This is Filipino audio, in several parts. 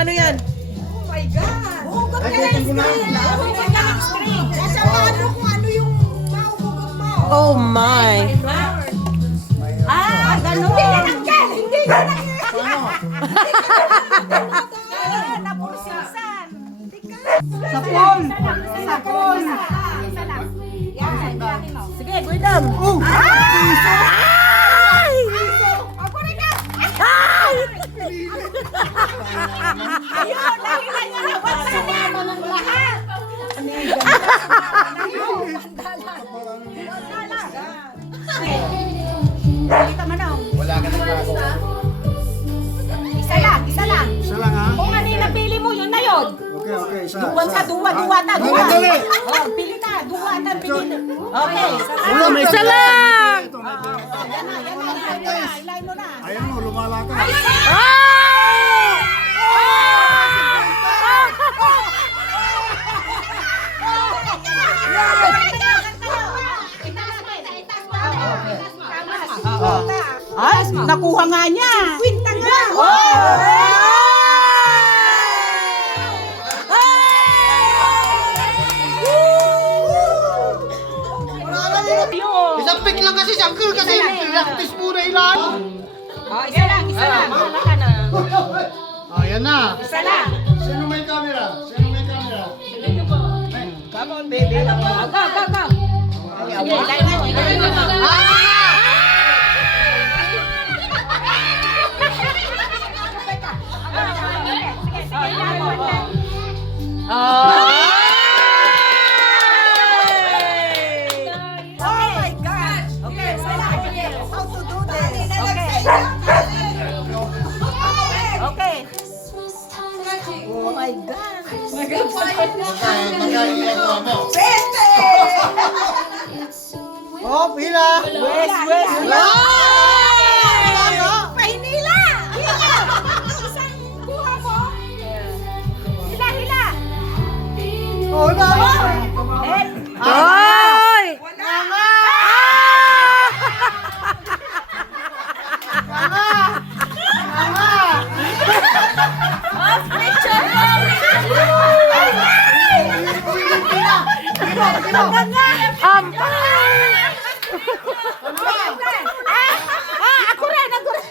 Ano yan? Oh my God! Hugot ka ng string! Hugot ka ng string! Nasa paano kung ano yung mauhugot mo? Oh my. Ah, gano'n! Hindi na nanggel! Hindi na nanggel! Napursisan! Sapol! Sapol! Isa lang. Yan. Sige, Guidam. Ay! Ako rin na! Ay! Ayun! Nakita niyo na! Ba't sinama ng lahat? Kita mo na. Wala ka ng kaso. Isa lang, isa lang. Isa lang ha? Kung ano yung napili mo, yun na yun. Okay, okay. Isa. Duwan sa duwa, duwa ta, Dali, duwa. dali. Oh, pili na, duwa ta, pili na. Okay. Wala, may Isa lang! Ito, may dalawa. Yan na, yan na, yan na. Ilay mo na. Ayan mo, lumalakad. Ay! Ay, nakuha nga niya. Kwinta nga. Isang pick lang kasi, sangkil kasi. Practice muna ilan. Oh, isa lang, isa lang. Wala ka na. Ayan na. Isa lang. Sino may camera? Sino may camera? Come on, baby. Go, go, go. Sige, ilay mo, ilay mo. Oh my God! Okay, sala. How to do this? Okay. Oh my God! Magkailan mo. Oh, pila. West, west, Pahinila! Hila! Isang kuha mo. Hila, hila! Oh, na. Ay! Ako rin, ako rin.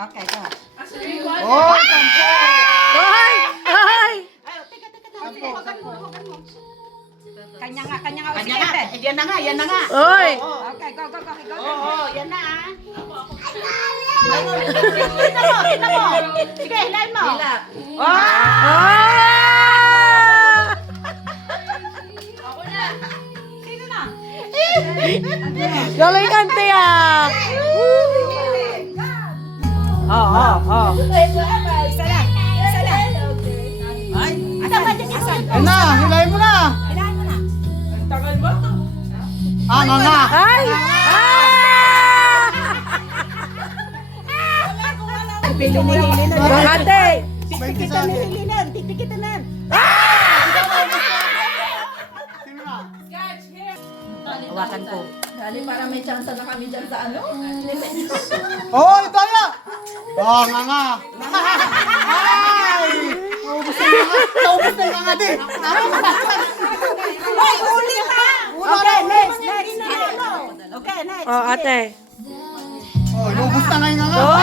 Okay, go. Oh, Ay! Ay! Kanya nga, kanya nga. Kanya nga. Yan na nga, yan na nga. Oy! Okay, go, go, go, go. Oo, yan na ah. Hila mo, hila mo. Sige, hilahin mo. Hila. Ah! Sino na? Galing ante ah! Isa lang, isa lang. Ay, asa ba dyan? Asan? Ayan na, hilahin mo na. Hilahin mo na. Ah, nga. Ay! Pili-hili na. Bang ate! Tikitan na, hili na. Tikitan na. Sino na? Hawakan ko. Para may chance na kami dyan sa ano? Oh, ito ya. Oh, nga. Ay! Naubos na nga. Naubos na nga din. Hoy, uli pa! Okay, next, next. Okay, next. Oh, ate. Oh, naubos na nga yung nga. Oh!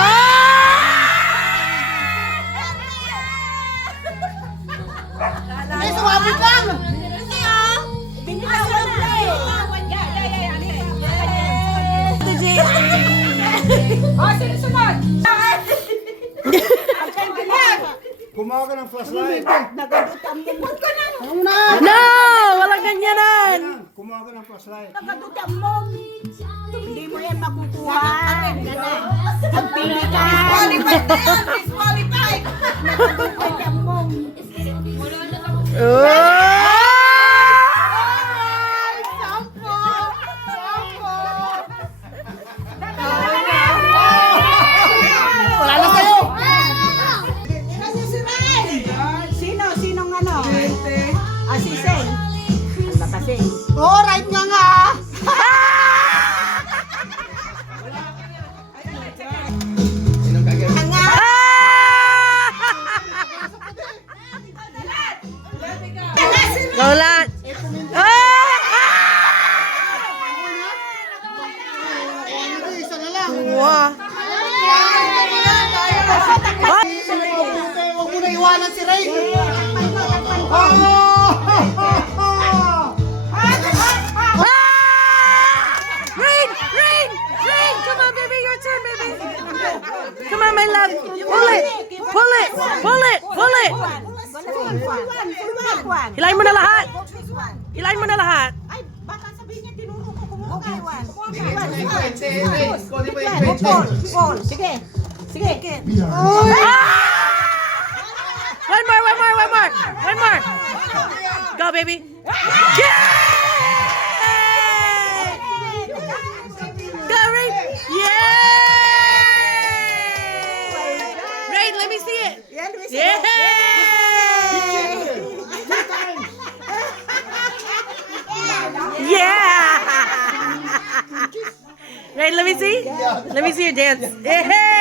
Ay, sumabit lang. Binitawan na eh. Ito, G. Oh, sunod. Kumuha ka ng flashlight. Nagadutan mo. Huwag ka na. No! Walang ganyanan! Kumuha ka ng flashlight. Nagadutan mo. Hindi mo yan makukuha. Magpili ka. Disqualified na yan. Disqualified. Nagadutan mo. Oh! Wala na sa'yo. Sinong ano? Asisen. Ang bakasing. Oh, right nga. Nga! Go Lat. Ah! Isa na lang. Wow. Huwag mo na iwanan si Ray. Rain! Rain! Rain! Come on, baby. Your turn, baby. Come on, my love. Pull it. Pull it. Pull it. Pull it. Hilahin mo na lahat. Hilahin mo na lahat. Ay, baka sabihin niya tinuro ko kumuha. Sige. Sige. One more, one more, one more. One more. Go, baby. Yeah! Go, Rain. Yeah! Rain, let me see it. Yeah! Yeah! Rain, let me see. Let me see your dance. Yeah!